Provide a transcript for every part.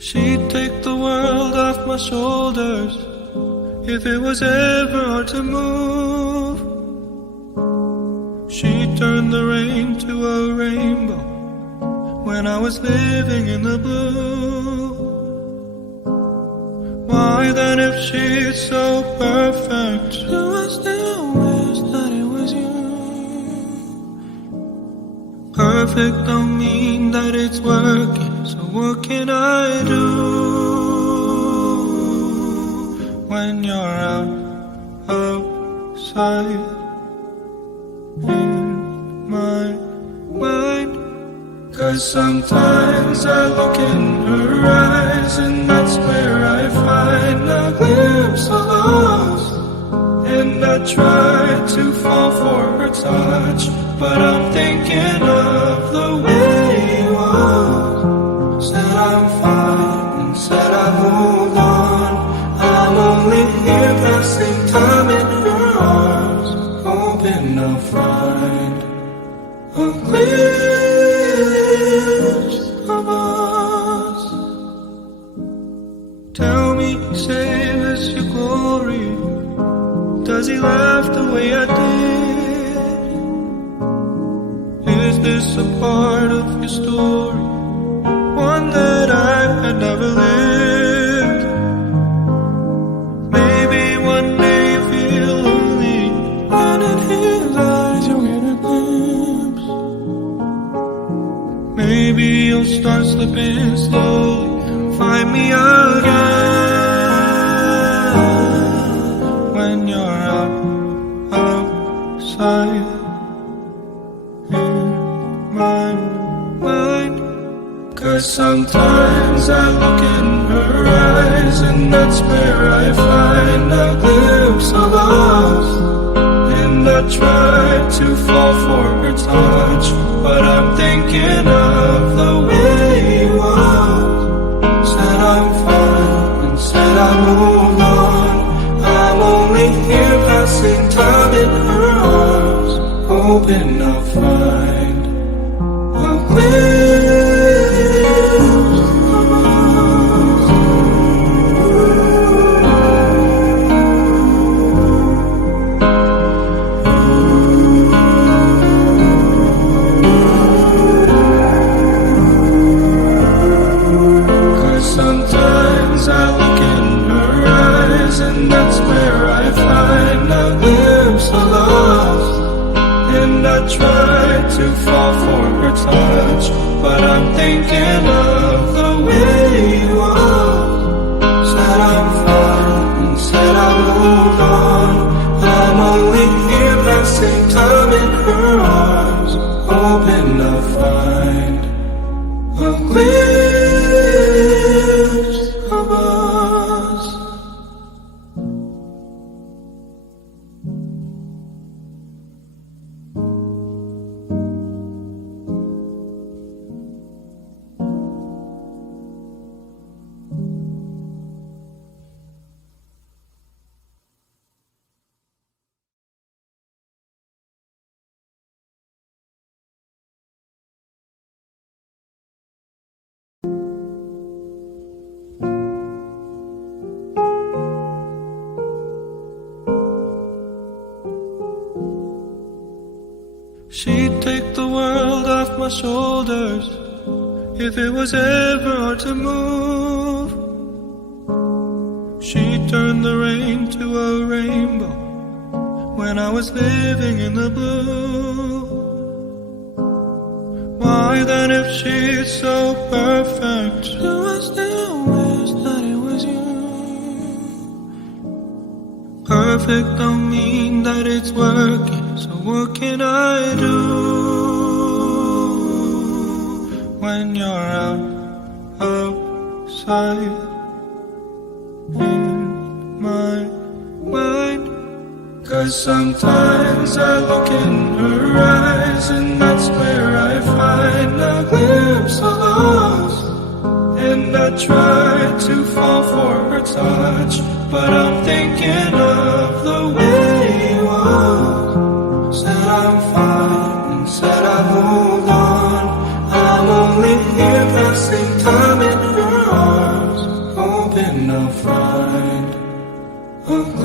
She'd take the world off my shoulders if it was ever hard to move. She'd turn the rain to a rainbow when I was living in the blue. Why then, if she's so perfect, do I still wish that it was you? Perfect don't mean that it's working, so what can I do when you're outside in my mind? 'Cause sometimes I look in her eyes, and that's where I find a glimpse of us. And I try to fall for her touch, but I'm thinking of the way you was. Said I'm fine and said I moved on. I'm only here passing time in her arms, hoping I'll find a glimpse of us. Tell me, save us your glory. Does he laugh the way I did? Is this a part of your story, one that I had never lived? Maybe one day you feel lonely, and in his eyes you'll get a glimpse. Maybe you'll start slipping slowly and find me again when you're outside in my mind. 'Cause sometimes I look in her eyes, and that's where I find a glimpse of us. And I try to fall for her touch, but I'm thinking of the way you was. Said I'm fine and said I moved on. I'm only here passing time in her arms, hoping I'll find a glimpse of us. 'Cause sometimes I look in her eyes, and that's where I find a glimpse of us. And I try to fall for her touch, but I'm thinking of the way you was. Said I'm fine and said I moved on. I'm only here passing time in her arms, hoping I'll find a glimpse of us. She'd take the world off my shoulders if it was ever hard to move. She'd turn the rain to a rainbow when I was living in the blue. Why then, if she's so perfect, do I still wish that it was you? Perfect don't mean that it's working, so what can I do when you're outside in my mind? 'Cause sometimes I look in her eyes, and that's where I find a glimpse of us. And I try to fall for her touch, but I'm thinking of the way you was. Said I'm fine and said I moved on. I'm only here passing time in her arms.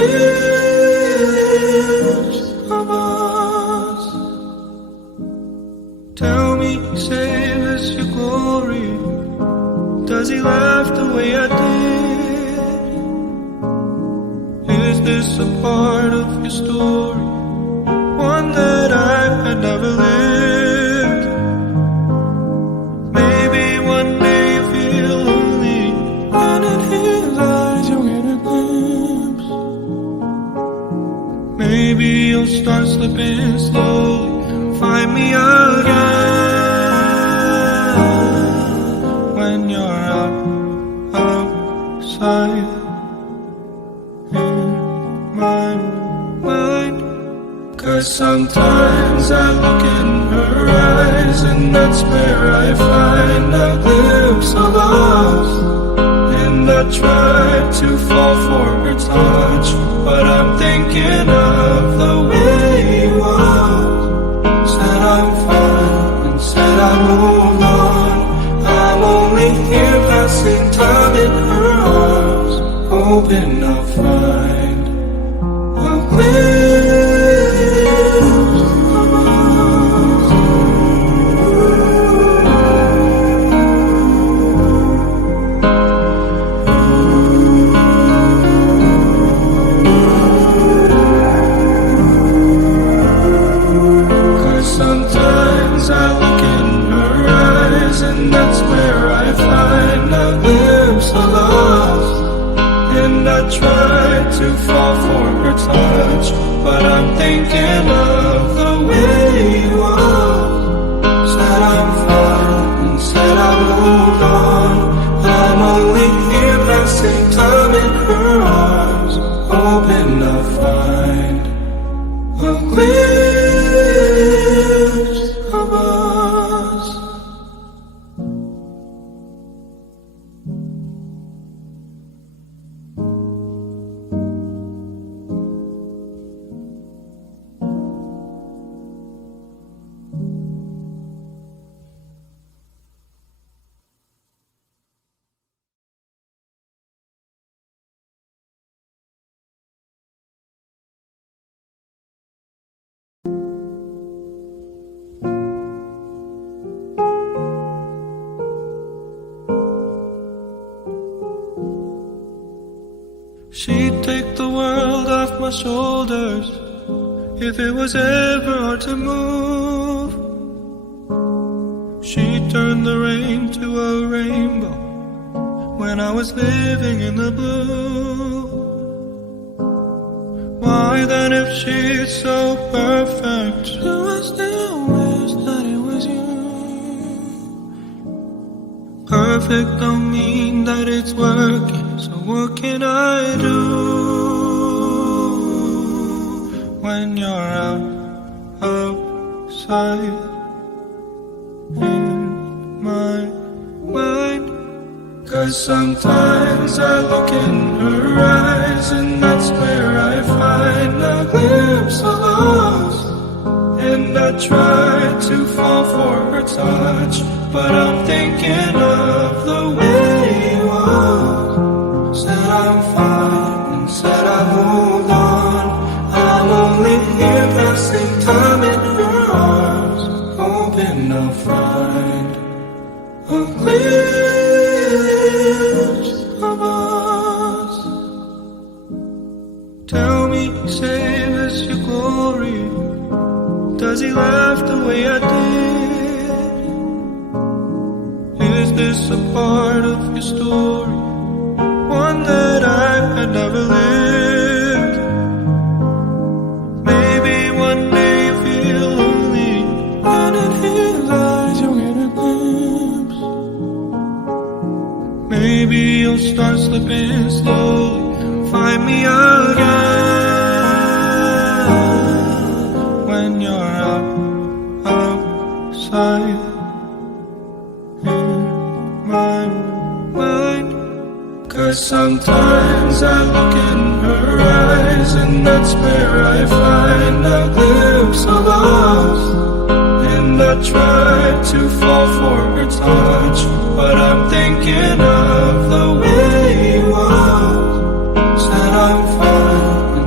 glimpse of us. Tell me, say this your glory? Does he laugh the way I did? Is this a part of your story? One that I had never lived. Maybe one day you feel lonely, and in his eyes you'll get a glimpse. Maybe you'll start slipping slowly and find me again when you're outside in my mind. 'Cause sometimes I look in her eyes, and that's where I find a glimpse of us. And I try to fall for her touch, but I'm thinking of the way you are. Said I'm fine and said I moved on. I'm only here passing time in her arms, hoping I'll find a glimpse of us. 'Cause sometimes I look in her eyes, and that's where I find a glimpse of us. And I try to fall for her touch, but I'm thinking of the way you are. Said I'm fine and said I moved on. I'm only here passing time in her arms, hoping I'll find a glimpse of us. She'd take the world off my shoulders if it was ever hard to move. She'd turn the rain to a rainbow when I was living in the blue. Why then, if she's so perfect, do I still wish that it was you? Perfect don't mean that it's working, so what can I do when you're outside in my mind? 'Cause sometimes I look in her eyes, and that's where I find a glimpse of us. And I try to fall for her touch, but I'm thinking of the way you are. Said I'm fine and said I moved on. I'm only here passing time in her arms, hoping I'll find a glimpse of us. Tell me, say this your glory? Does he laugh the way I did? Is this a part of your story? One that I had never lived. Maybe one day you feel lonely, and in his eyes you'll get a glimpse. Maybe you'll start slipping slowly and find me again when you're outside in my mind. 'Cause sometimes I look in her eyes, and that's where I find a glimpse of us. And I try to fall for her touch, but I'm thinking of the way you are. Said I'm fine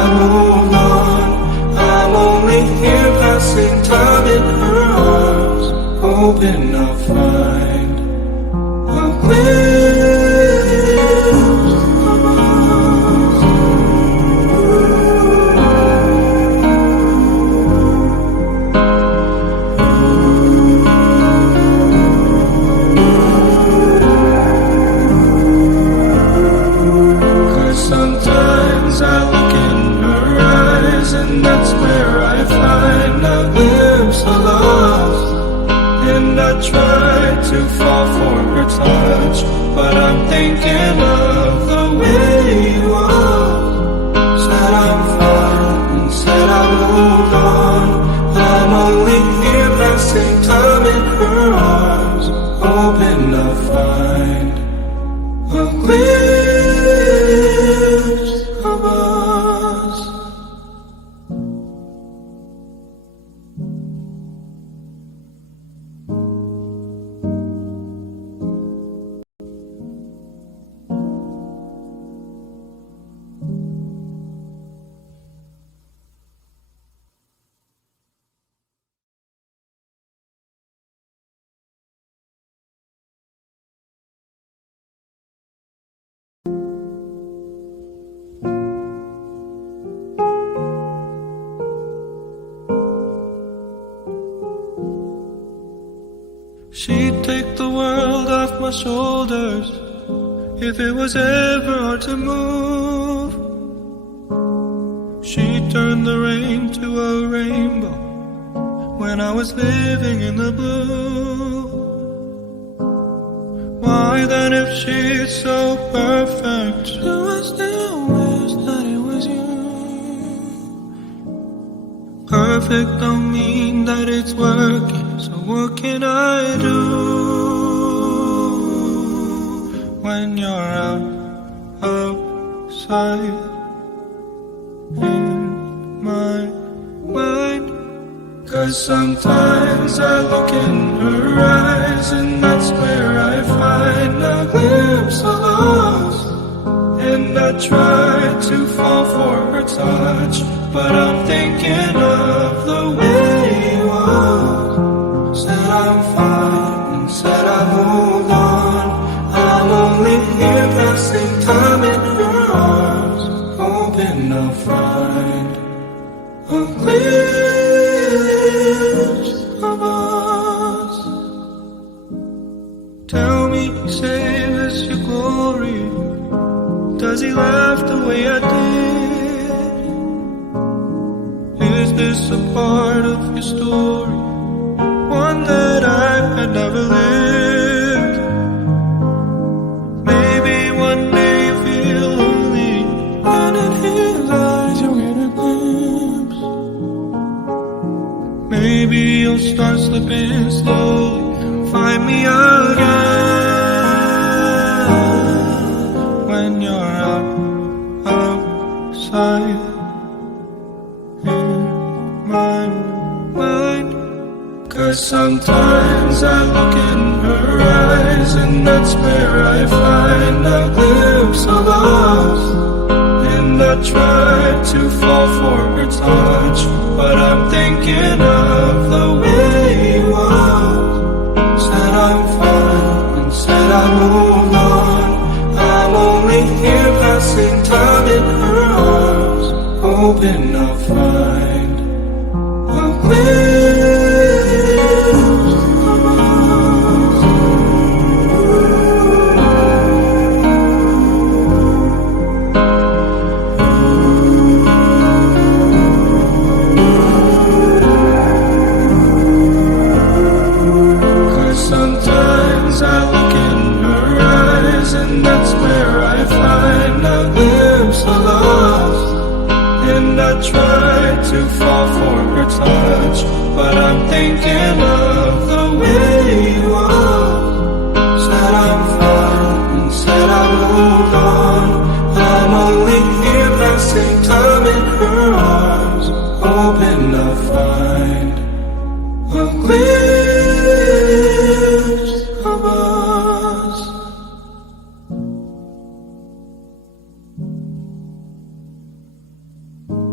I move on. I'm only here passing time in her arms, hoping I'll find a glimpse of us. 'Cause sometimes I look in her eyes, and that's where I find a glimpse of us. And I try to fall for her touch, but I'm thinking of the way you are. Said I'm fine, and said I moved on. I'm only here passing time in her arms, hoping I'll find a glimpse of us. She'd take the world off my shoulders if it was ever hard to move. She'd turn the rain to a rainbow when I was living in the blue. Why then, if she's so perfect, do I still wish that it was you? Perfect don't mean that it's working, so what can I do when you're outside in my mind? 'Cause sometimes I look in her eyes, and that's where I find a glimpse of us. And I try to fall for her touch, but I'm thinking of the way you are. Said I'm fine, and said I moved on. I'm only here passing time in her arms, hoping I'll find a glimpse of us. Tell me, say this your glory? Does he laugh the way I did? Is this a part of your story, one that I had never lived? Maybe one day you feel lonely, and in his eyes you'll get a glimpse. Maybe you'll start slipping slowly and find me again when you're outside in my mind. 'Cause sometimes I look in her eyes, and that's where I find a glimpse of us. And I try to fall for her touch, but I'm thinking of the way you are. Said I'm fine, and said I moved on. I'm only here passing time in her arms, hoping I'll find a glimpse of us. 'Cause sometimes I look in her eyes, and that's where I find a glimpse of us. And I try to fall for her touch, but I'm thinking of the way you are. Said I'm fine, and said I moved on. I'm only here passing time in her arms, hoping I'll find a glimpse of us.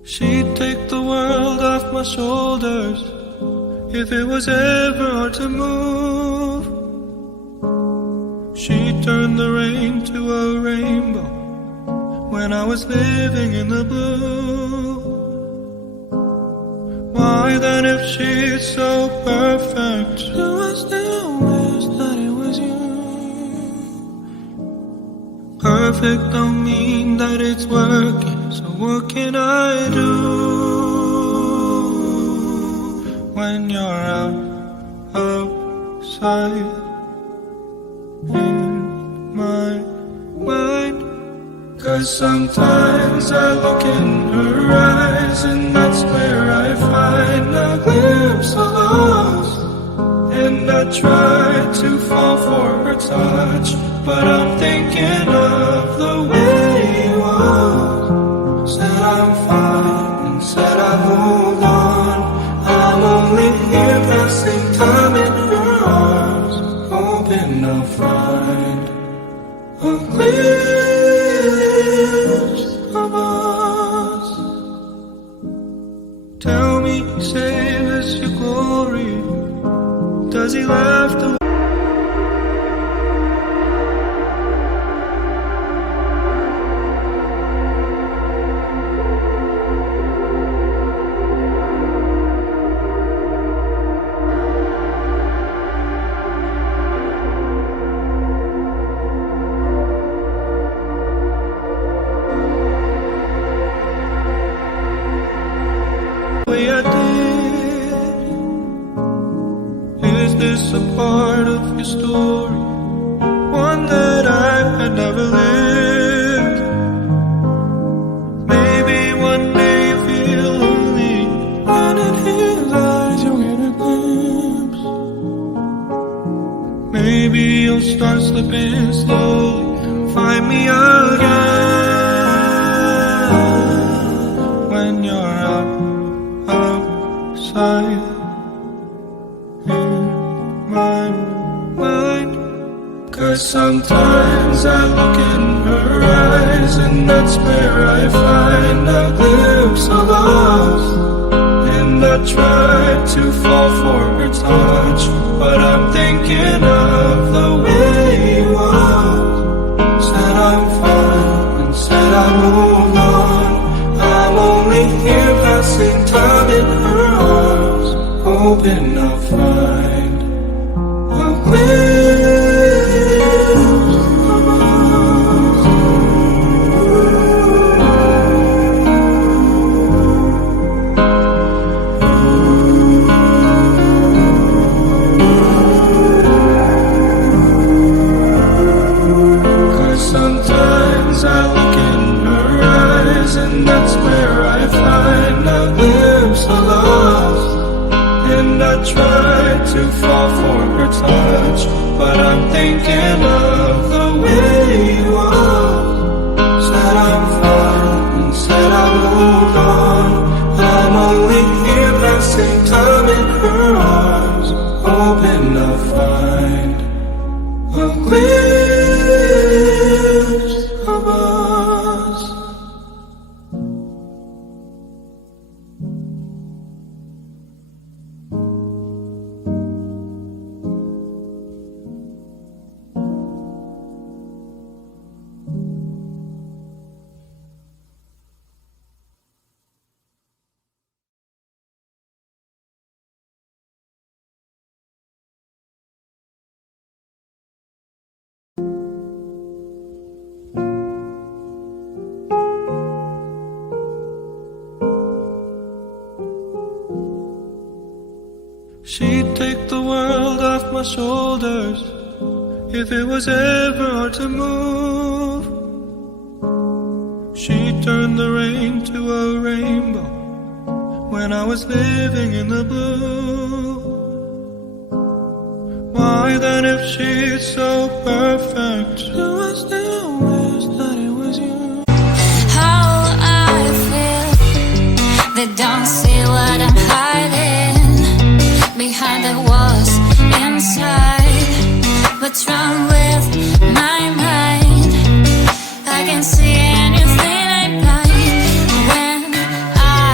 She'd take the world off my shoulders if it was ever hard to move. She'd turn the rain to a rainbow when I was living in the blue. Why then, if she's so perfect, do I still wish that it was you? Perfect don't mean that it's working, so what can I do when you're outside in my mind? 'Cause sometimes I look in her eyes, and that's where I find a glimpse of us. And I try to fall for her touch, but I'm thinking of the way you was. Said I'm fine and said I moved on. I'm only here passing time in her arms, hoping I'll find a glimpse of us. Tell me, save us your glory. Does he laugh the way I did? Is this a part of your story, one that I had never lived? Maybe one day you feel lonely, and in his eyes you'll get a glimpse. Maybe you'll start slipping slowly and find me again when you're outside in my mind. 'Cause sometimes I look in her eyes, and that's where I find a glimpse of us. And I try to fall for her touch, but I'm thinking of the way you was. Said I'm fine and said I moved on. I'm only here passing time in her arms, hoping I'll find a glimpse of us. 'Cause sometimes I look in her eyes, and that's where I find a glimpse of us. And I try to fall for her touch, but I'm thinking of the way you was. Said I'm fine and said I moved on. I'm only here passing time in her arms, hoping I'll find a glimpse of us. She'd take the world off my shoulders if it was ever hard to move. She'd turn the rain to a rainbow when I was living in the blue. Why then, if she's so perfect, do I still wish that it was you? How I feel, they don't see what I'm hiding behind the walls inside. What's wrong with my mind? I can see anything I like when I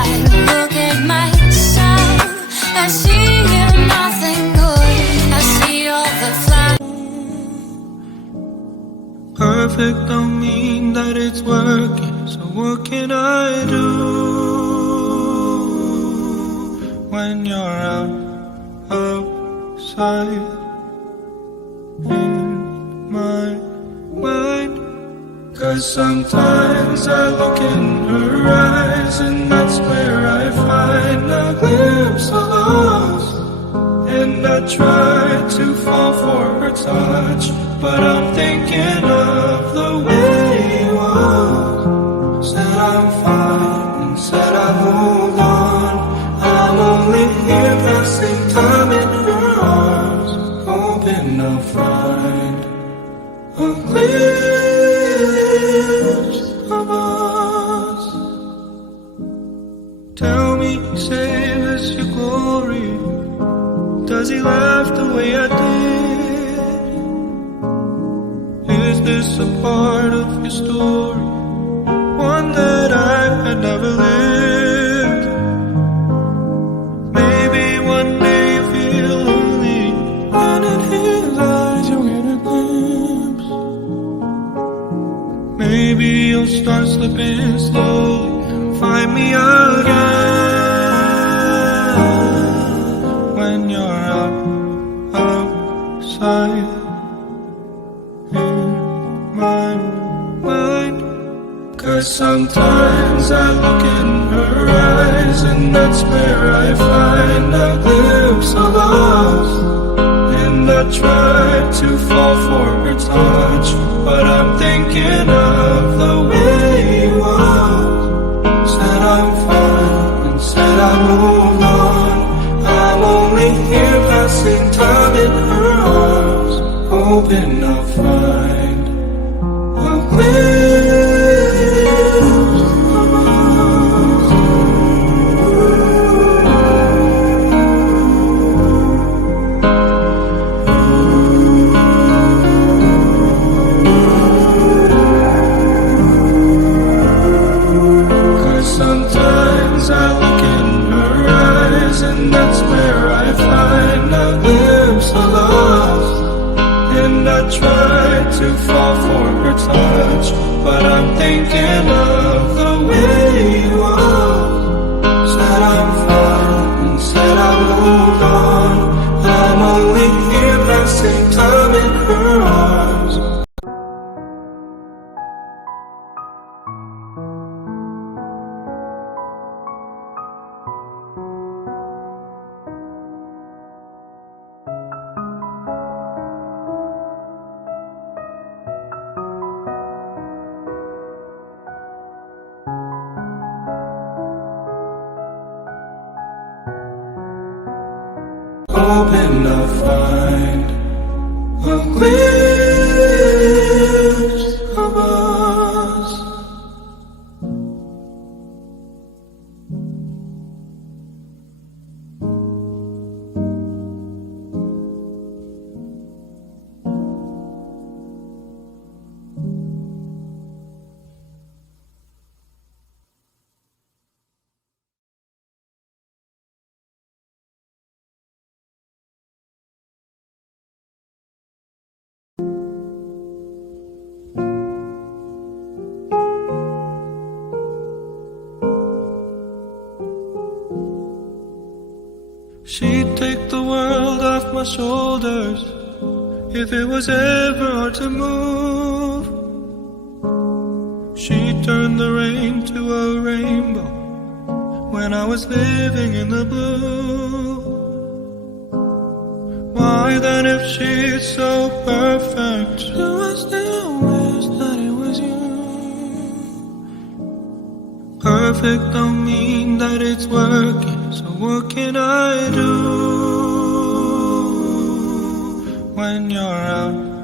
Perfect don't mean that it's working, so what can I do when you're outside in my mind? 'Cause sometimes I look in her eyes, and that's where I find a glimpse of us. And I try to fall for her touch, but I'm thinking of the way you are. Said I'm fine and said I moved on. I'm only here passing time in her arms, hoping I'll find a glimpse of us. Tell me, say this your glory? Does he laugh the way I did? Is this a part of your story, one that I had never lived? Maybe one day you feel lonely, and in his eyes you'll get a glimpse. Maybe you'll start slipping slowly and find me again when you're outside in my mind. 'Cause sometimes I look in her eyes, and that's where I find a glimpse of us. And I try to fall for her touch, but I'm thinking of the way you are. Said I'm fine and said I moved on. I'm only here passing time in her arms, hoping I'll find a glimpse of us. 'Cause sometimes I look in her eyes, and that's where I find a glimpse of us. And I try to fall for her touch, but I'm thinking of the way you are. Said I'm fine and said I moved on. I'm only here passing time in her arms. Hoping I'll find a glimpse of us. She'd take the world off my shoulders if it was ever hard to move. She'd turn the rain to a rainbow when I was living in the blue. Why then, if she's so perfect, do I still wish that it was you? Perfect don't mean that it's working, so what can I do when you're out